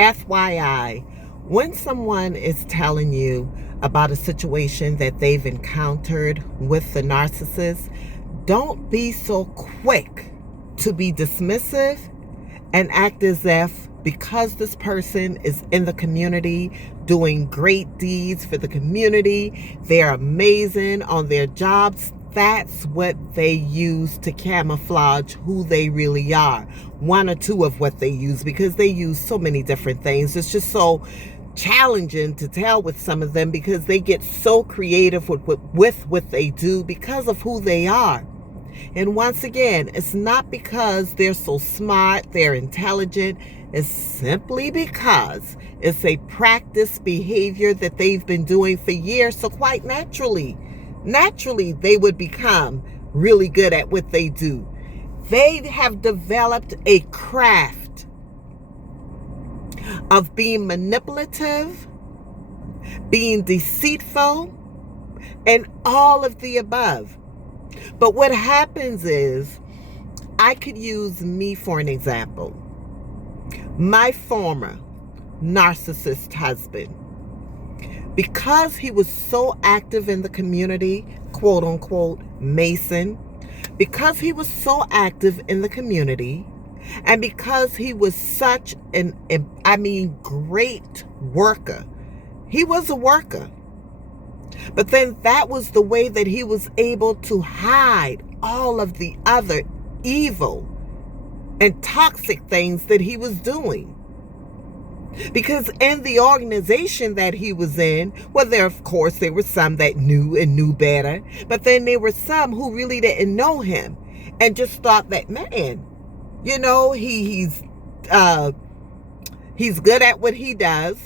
FYI, when someone is telling you about a situation that they've encountered with the narcissist, don't be so quick to be dismissive and act as if because this person is in the community doing great deeds for the community, they're amazing on their jobs. That's what they use to camouflage who they really are. One or two of what they use, because they use so many different things. It's just so challenging to tell with some of them because they get so creative with what they do because of who they are. And once again, it's not because they're so smart, they're intelligent. It's simply because it's a practice behavior that they've been doing for years. So quite naturally, they would become really good at what they do. They have developed a craft of being manipulative, being deceitful, and all of the above. But what happens is, I could use me for an example. My former narcissist husband, because he was so active in the community, quote unquote, Mason, because he was so active in the community, and because he was such great worker. He was a worker. But then that was the way that he was able to hide all of the other evil and toxic things that he was doing. Because in the organization that he was in, well, there were some that knew and knew better, but then there were some who really didn't know him and just thought that, man, he's good at what he does.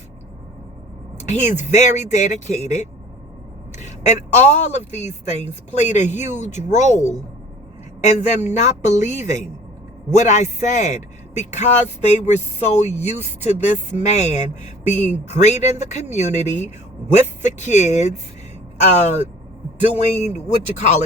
He's very dedicated. And all of these things played a huge role in them not believing what I said, because they were so used to this man being great in the community with the kids, doing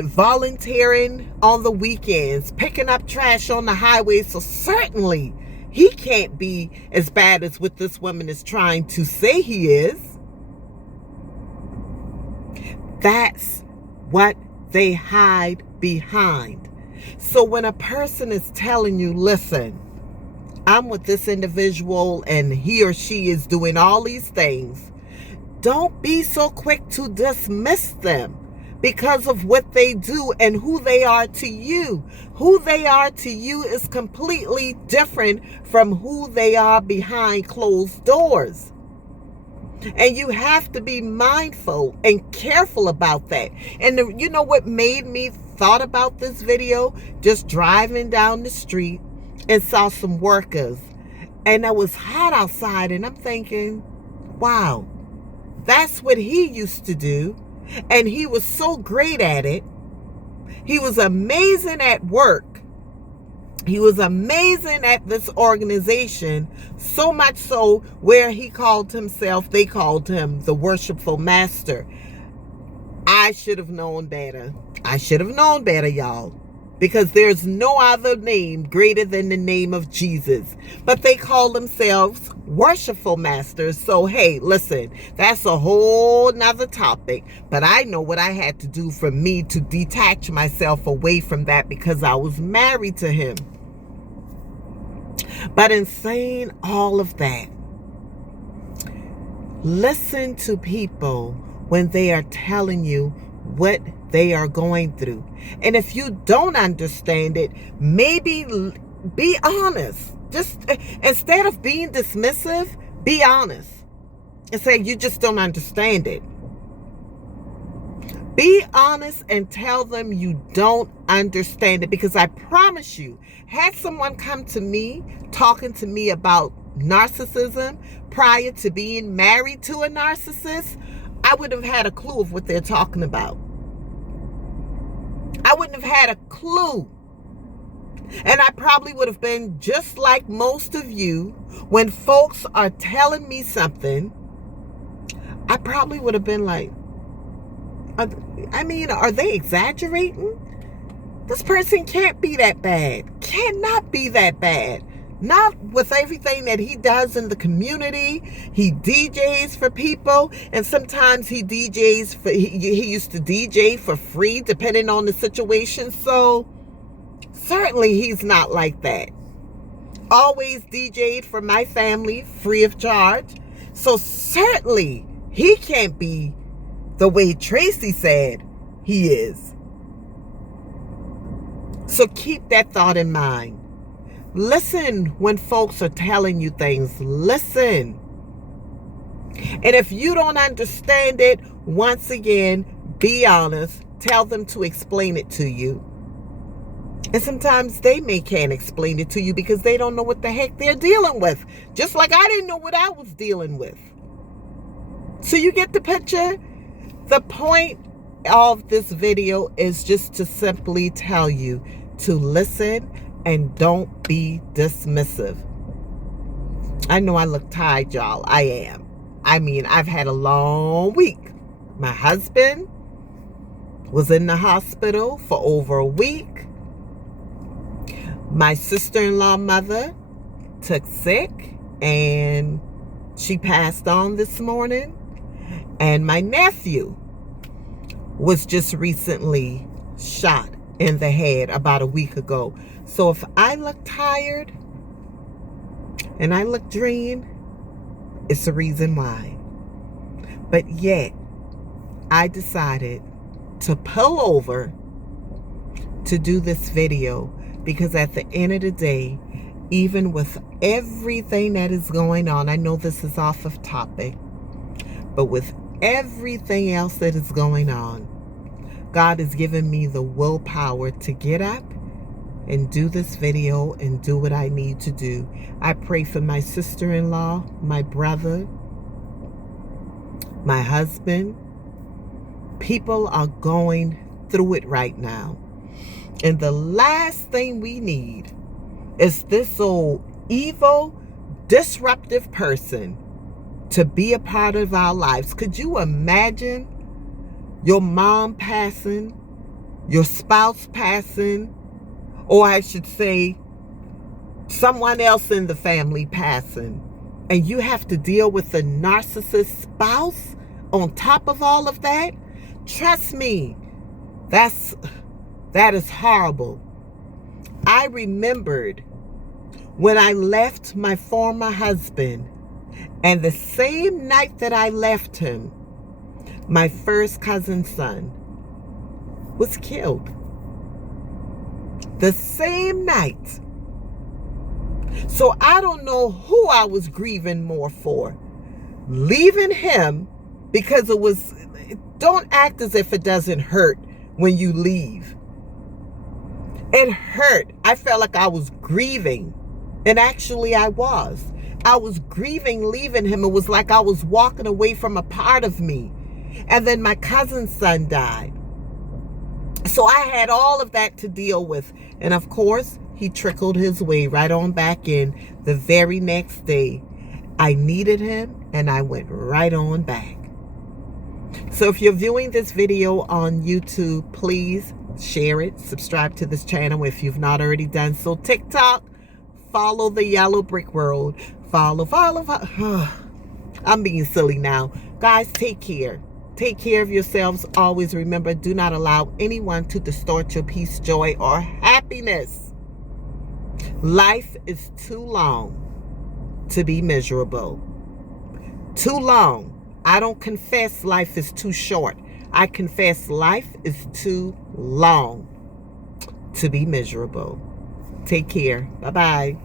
volunteering on the weekends, picking up trash on the highway. So certainly he can't be as bad as what this woman is trying to say he is. That's what they hide behind. So when a person is telling you, listen, I'm with this individual and he or she is doing all these things, don't be so quick to dismiss them because of what they do and who they are to you. Who they are to you is completely different from who they are behind closed doors. And you have to be mindful and careful about that. And you know what made me thought about this video? Just driving down the street and saw some workers. And it was hot outside. And I'm thinking, wow, that's what he used to do. And he was so great at it. He was amazing at work. He was amazing at this organization, so much so where they called him the worshipful master. I should have known better. Y'all. Because there's no other name greater than the name of Jesus. But they call themselves worshipful masters. So, hey, listen, that's a whole nother topic. But I know what I had to do for me to detach myself away from that, because I was married to him. But in saying all of that, listen to people when they are telling you what they are going through. And if you don't understand it, maybe be honest. Just instead of being dismissive, be honest and say you just don't understand it. Be honest and tell them you don't understand it, because I promise you, had someone come to me talking to me about narcissism prior to being married to a narcissist, I wouldn't have had a clue of what they're talking about. I wouldn't have had a clue. And I probably would have been just like most of you. When folks are telling me something, I probably would have been like, are they exaggerating? This person can't be that bad. Cannot be that bad. Not with everything that he does in the community. He DJs for people, and sometimes he DJs for, he used to DJ for free depending on the situation. So certainly he's not like that. Always DJ'd for my family free of charge. So certainly he can't be the way Tracy said he is. So keep that thought in mind. Listen when folks are telling you things. Listen. And if you don't understand it, once again, be honest. Tell them to explain it to you. And sometimes they can't explain it to you because they don't know what the heck they're dealing with. Just like I didn't know what I was dealing with. So you get the picture? The point of this video is just to simply tell you to listen and don't be dismissive. I know I look tired, y'all. I am. I mean, I've had a long week. My husband was in the hospital for over a week. My sister-in-law mother took sick and she passed on this morning. And my nephew was just recently shot in the head about a week ago. So if I look tired and I look drained, it's the reason why. But yet, I decided to pull over to do this video because at the end of the day, even with everything that is going on, I know this is off of topic, but with everything else that is going on, God has given me the willpower to get up and do this video and do what I need to do. I pray for my sister-in-law, my brother, my husband. People are going through it right now. And the last thing we need is this old evil, disruptive person to be a part of our lives. Could you imagine your mom passing, your spouse passing, or I should say someone else in the family passing, and you have to deal with a narcissist spouse on top of all of that? Trust me, that is horrible. I remembered when I left my former husband, and the same night that I left him, my first cousin's son was killed. The same night. So I don't know who I was grieving more for. Leaving him, because it was, don't act as if it doesn't hurt when you leave. It hurt. I felt like I was grieving. And actually I was. I was grieving leaving him. It was like I was walking away from a part of me. And then my cousin's son died. So I had all of that to deal with. And of course, he trickled his way right on back in the very next day. I needed him and I went right on back. So if you're viewing this video on YouTube, please share it. Subscribe to this channel if you've not already done so. TikTok, follow the Yellow Brick World. Follow. I'm being silly now. Guys, take care. Take care of yourselves. Always remember, do not allow anyone to distort your peace, joy, or happiness. Life is too long to be miserable. Too long. I don't confess life is too short. I confess life is too long to be miserable. Take care. Bye-bye.